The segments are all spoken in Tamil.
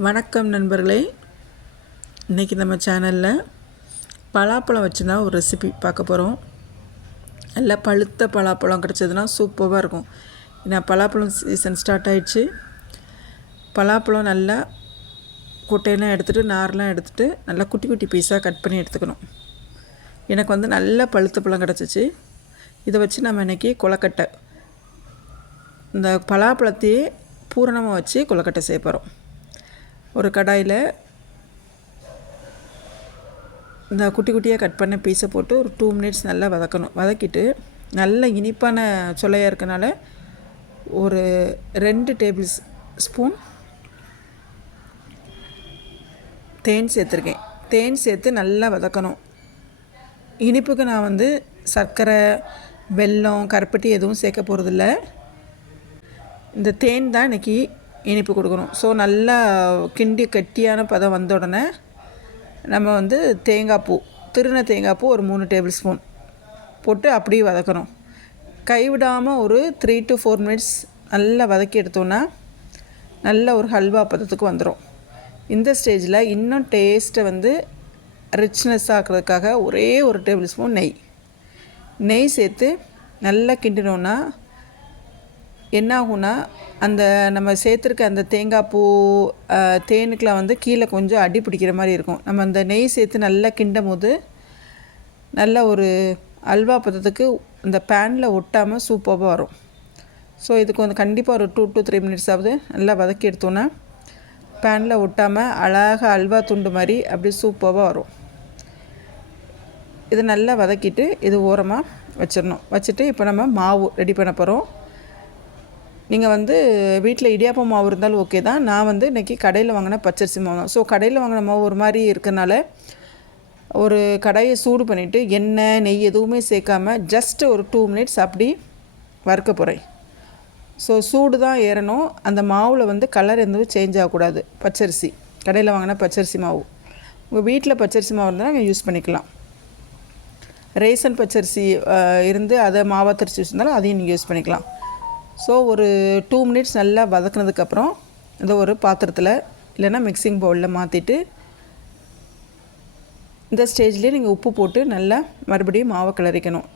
வணக்கம் நண்பர்களே. இன்றைக்கி நம்ம சேனலில் பலாப்பழம் வச்சு தான் ஒரு ரெசிபி பார்க்க போகிறோம் நல்லா பழுத்த பலாப்பழம் கிடச்சதுன்னா சூப்பராக இருக்கும். ஏன்னா பலாப்பழம் சீசன் ஸ்டார்ட் ஆயிடுச்சு. பலாப்பழம் நல்லா கொட்டையெல்லாம் எடுத்துகிட்டு நார்லாம் எடுத்துகிட்டு நல்லா குட்டி குட்டி பீஸாக கட் பண்ணி எடுத்துக்கணும். எனக்கு வந்து நல்ல பழுத்த பழம் கிடச்சிச்சு. இதை வச்சு நம்ம இன்றைக்கி கொலக்கட்டை இந்த பலாப்பழத்தையே பூரணமாக வச்சு கொலக்கட்டை செய்ய போகிறோம் ஒரு கடாயில் இந்த குட்டி குட்டியாக கட் பண்ண பீஸை போட்டு ஒரு டூ மினிட்ஸ் நல்லா வதக்கணும். வதக்கிட்டு நல்ல இனிப்பான சொலையாக இருக்கனால ஒரு ரெண்டு டேபிள் ஸ்பூன் தேன் சேர்த்துருக்கேன். தேன் சேர்த்து நல்லா வதக்கணும். இனிப்புக்கு நான் வந்து சர்க்கரை வெல்லம் கருப்பட்டி எதுவும் சேர்க்க போகிறதில்ல இந்த தேன் தான் இன்றைக்கி இனிப்பு கொடுக்கணும். ஸோ நல்லா கிண்டி கட்டியான பதம் வந்த உடனே நம்ம வந்து தேங்காய் பூ திருண தேங்காய் பூ ஒரு மூணு டேபிள் ஸ்பூன் போட்டு அப்படியே வதக்கணும். கைவிடாமல் ஒரு த்ரீ டு ஃபோர் மினிட்ஸ் நல்லா வதக்கி எடுத்தோன்னா நல்ல ஒரு ஹல்வா பதத்துக்கு வந்துடும் இந்த ஸ்டேஜில் இன்னும் டேஸ்ட்டை வந்து ரிச்னஸ் ஆக்கிறதுக்காக ஒரே ஒரு டேபிள் ஸ்பூன் நெய். நெய் சேர்த்து நல்லா கிண்டினோன்னா என்ன ஆகும்னா அந்த நம்ம சேர்த்துருக்க அந்த தேங்காய் பூ தேனுக்கெலாம் வந்து கீழே கொஞ்சம் அடி பிடிக்கிற மாதிரி இருக்கும். நம்ம அந்த நெய் சேர்த்து நல்லா கிண்டும் போது நல்ல ஒரு அல்வா பதத்துக்கு இந்த பேனில் ஒட்டாமல் சூப்பராக வரும். ஸோ இதுக்கு வந்து கண்டிப்பாக ஒரு டூ டு த்ரீ மினிட்ஸ் ஆகுது நல்லா வதக்கி எடுத்தோன்னா பேனில் ஒட்டாமல் அழகாக அல்வா துண்டு மாதிரி அப்படி சூப்பராக வரும். இதை நல்லா வதக்கிட்டு இது ஓரமாக வச்சிடணும். வச்சுட்டு இப்போ நம்ம மாவு ரெடி பண்ண போகிறோம் நீங்கள் வந்து வீட்டில் இடியாப்பம் மாவு இருந்தாலும் ஓகே தான். நான் வந்து இன்றைக்கி கடையில் வாங்கின பச்சரிசி மாவு தான். ஸோ கடையில் வாங்கின மாவு ஒரு மாதிரி இருக்கனால ஒரு கடாயை சூடு பண்ணிவிட்டு எண்ணெய் நெய் எதுவுமே சேர்க்காம ஜஸ்ட் ஒரு டூ மினிட்ஸ் அப்படி வறுக்க போகிறேன் ஸோ சூடு தான் ஏறணும். அந்த மாவில் வந்து கலர் எதுவும் சேஞ்ச் ஆகக்கூடாது. பச்சரிசி. கடையில் வாங்கின பச்சரிசி மாவு. உங்கள் வீட்டில் பச்சரிசி மாவு இருந்தால் நீங்கள் யூஸ் பண்ணிக்கலாம். ரேசன் பச்சரிசி இருந்து அதை மாவாக திரிச்சு வச்சுருந்தாலும் அதையும் நீங்கள் யூஸ் பண்ணிக்கலாம். ஸோ ஒரு டூ மினிட்ஸ் நல்லா வதக்குனதுக்கப்புறம் இந்த ஒரு பாத்திரத்தில் இல்லைன்னா மிக்சிங் பவுலில் மாற்றிட்டு இந்த ஸ்டேஜ்லேயே நீங்கள் உப்பு போட்டு நல்லா மறுபடியும் மாவை கிளறிக்கணும்.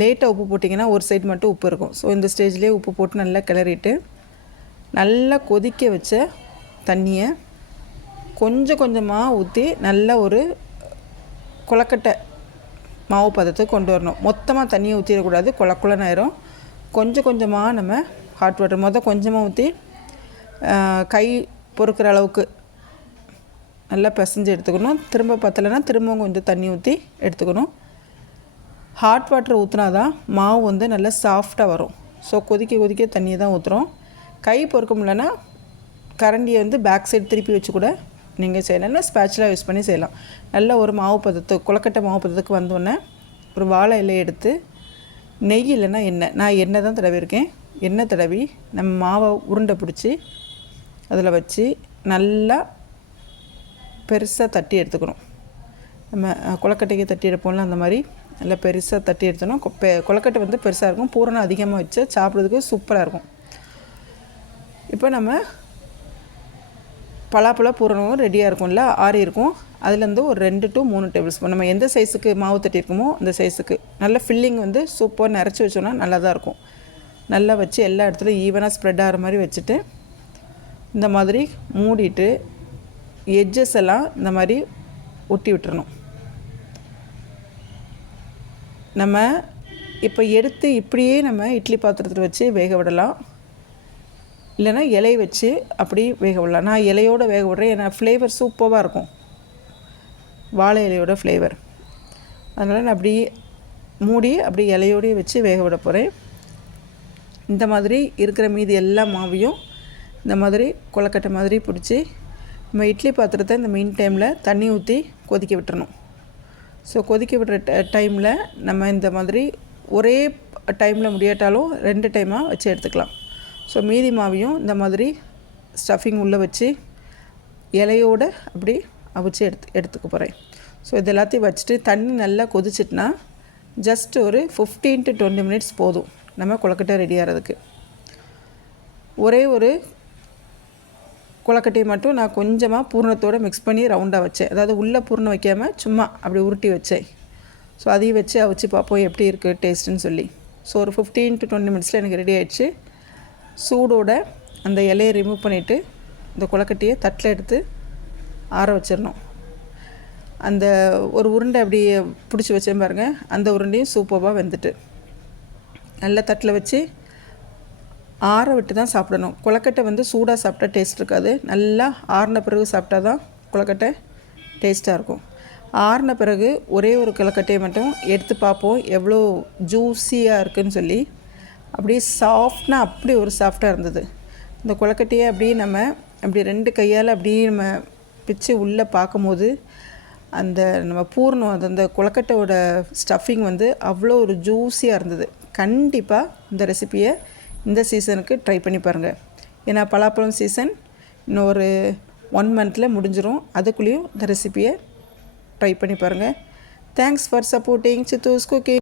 லேட்டாக உப்பு போட்டிங்கன்னா ஒரு சைடு மட்டும் உப்பு இருக்கும். ஸோ இந்த ஸ்டேஜ்லேயே உப்பு போட்டு நல்லா கிளறிட்டு நல்லா கொதிக்க வச்ச தண்ணியை கொஞ்சம் கொஞ்சமாக ஊற்றி நல்லா ஒரு கொலக்கட்டை மாவு பதத்தை கொண்டு வரணும். மொத்தமாக தண்ணியை ஊற்றிடக்கூடாது கொலக்குலன்னு ஆயிரும். கொஞ்சம் கொஞ்சமாக நம்ம ஹாட் வாட்டர் மொதல் கொஞ்சமாக ஊற்றி கை பொறுக்கிற அளவுக்கு நல்லா பிசைஞ்சு எடுத்துக்கணும். திரும்ப பத்தலைன்னா திரும்பவும் கொஞ்சம் தண்ணி ஊற்றி எடுத்துக்கணும். ஹாட் வாட்டர் ஊற்றினா தான் மாவு வந்து நல்லா சாஃப்டாக வரும். ஸோ கொதிக்க கொதிக்க தண்ணியை தான் ஊற்றுறோம் கை பொறுக்க முடியலன்னா கரண்டியை வந்து பேக் சைடு திருப்பி வச்சு கூட நீங்கள் செய்யலாம். ஸ்பேச்சலாக யூஸ் பண்ணி செய்யலாம். நல்ல ஒரு மாவு பதத்து குளக்கட்டை மாவு பதத்துக்கு வந்தோடனே ஒரு வாழை இலையை எடுத்து நெய் இல்லைன்னா எண்ணெய். நான் எண்ணெய் தான் தடவிருக்கேன் எண்ணெய் தடவி நம்ம மாவை உருண்டை பிடிச்சி அதில் வச்சு நல்லா பெருசாக தட்டி எடுத்துக்கணும். நம்ம கொலக்கட்டைக்கு தட்டி எடுப்போம்ல அந்த மாதிரி. நல்லா பெருசாக தட்டி எடுத்தணும் கொலக்கட்டை வந்து பெருசாக இருக்கும். பூரணம் அதிகமாக வச்சு சாப்பிட்றதுக்கு சூப்பராக இருக்கும். இப்போ நம்ம பலாப்பழ பூரணமும் ரெடியாக இருக்கும்ல ஆறி இருக்கும் அதுலேருந்து ஒரு ரெண்டு டு மூணு டேபிள் ஸ்பூன் நம்ம எந்த சைஸுக்கு மாவு தட்டியிருக்கோமோ அந்த சைஸுக்கு நல்ல ஃபில்லிங் வந்து சூப்பர் நிறச்சி வச்சோன்னா நல்லா தான் இருக்கும். நல்லா வச்சு எல்லா இடத்துலையும் ஈவனாக ஸ்ப்ரெட் ஆகிற மாதிரி வச்சுட்டு இந்த மாதிரி மூடிட்டு எட்ஜஸ் எல்லாம் இந்த மாதிரி ஒட்டி விட்டுறணும். நம்ம இப்போ எடுத்து இப்படியே நம்ம இட்லி பாத்திரத்தில் வச்சு வேக விடலாம். இல்லைன்னா இலை வச்சு அப்படி வேக விடலாம். நான் இலையோடு வேக விடுறேன். ஏன்னா ஃப்ளேவர் சூப்பராக இருக்கும். வாழை இலையோட ஃப்ளேவர் அதனால் நான் அப்படி மூடி அப்படி இலையோடையே வச்சு வேக விட போகிறேன் இந்த மாதிரி இருக்கிற மீதி எல்லா மாவையும் இந்த மாதிரி கொலக்கட்டை மாதிரி பிடிச்சி நம்ம இட்லி பாத்திரத்தை இந்த மீன் டைமில் தண்ணி ஊற்றி கொதிக்க விட்டுறணும். ஸோ கொதிக்க விடுற டைமில் நம்ம இந்த மாதிரி ஒரே டைமில் முடியாட்டாலும் ரெண்டு டைமாக வச்சு எடுத்துக்கலாம். ஸோ மீதி மாவையும் இந்த மாதிரி ஸ்டஃபிங் உள்ளே வச்சு இலையோடு அப்படி அவிச்சு எடுத்து எடுத்துக்க போகிறேன் ஸோ இது எல்லாத்தையும் வச்சுட்டு தண்ணி நல்லா கொதிச்சிட்டுனா ஜஸ்ட் ஒரு ஃபிஃப்டீன் டு டுவெண்ட்டி மினிட்ஸ் போதும். நம்ம கொலக்கட்டை ரெடி ஆகிறதுக்கு ஒரே ஒரு கொலக்கட்டையை மட்டும் நான் கொஞ்சமாக பூர்ணத்தோடு மிக்ஸ் பண்ணி ரவுண்டாக வச்சேன். அதாவது உள்ளே பூர்ணம் வைக்காமல் சும்மா அப்படி உருட்டி வச்சேன். ஸோ அதையும் வச்சு அவிச்சு பார்ப்போம் எப்படி இருக்குது டேஸ்ட்டுன்னு சொல்லி. ஸோ ஒரு ஃபிஃப்டீன் டு டுவெண்ட்டி மினிட்ஸில் எனக்கு ரெடி ஆயிடுச்சு. சூடோட அந்த இலையை ரிமூவ் பண்ணிவிட்டு இந்த கொலக்கட்டையை தட்டில் எடுத்து ஆற வச்சிடணும். அந்த ஒரு உருண்டை அப்படியே பிடிச்சி வச்சேன் பாருங்கள் அந்த உருண்டையும் சூப்பராக வெந்துட்டு. நல்ல தட்டில் வச்சு ஆற விட்டு தான் சாப்பிடணும். கொலக்கட்டை வந்து சூடாக சாப்பிட்டா டேஸ்ட் இருக்காது. நல்லா ஆறின பிறகு சாப்பிட்டா தான் கொலக்கட்டை டேஸ்ட்டாக இருக்கும். ஆறின பிறகு ஒரே ஒரு கொலக்கட்டையை மட்டும் எடுத்து பார்ப்போம். எவ்வளோ ஜூஸியாக இருக்குன்னு சொல்லி. அப்படியே சாஃப்ட்னா அப்படி ஒரு சாஃப்டாக இருந்தது. இந்த கொலக்கட்டையை அப்படியே நம்ம அப்படி ரெண்டு கையால் அப்படியே நம்ம பிச்சு உள்ளே பார்க்கும்போது அந்த நம்ம பூர்ணம் அது அந்த குளக்கட்டையோட ஸ்டஃபிங் வந்து அவ்வளோ ஒரு ஜூஸியாக இருந்தது. கண்டிப்பாக இந்த ரெசிப்பியை இந்த சீசனுக்கு ட்ரை பண்ணி பாருங்கள் ஏன்னா பலாப்பழம் சீசன் இன்னும் ஒரு ஒன் மந்தில் முடிஞ்சிடும் அதுக்குள்ளேயும் இந்த ரெசிப்பியை ட்ரை பண்ணி பாருங்கள் thanks for supporting Chithu's cooking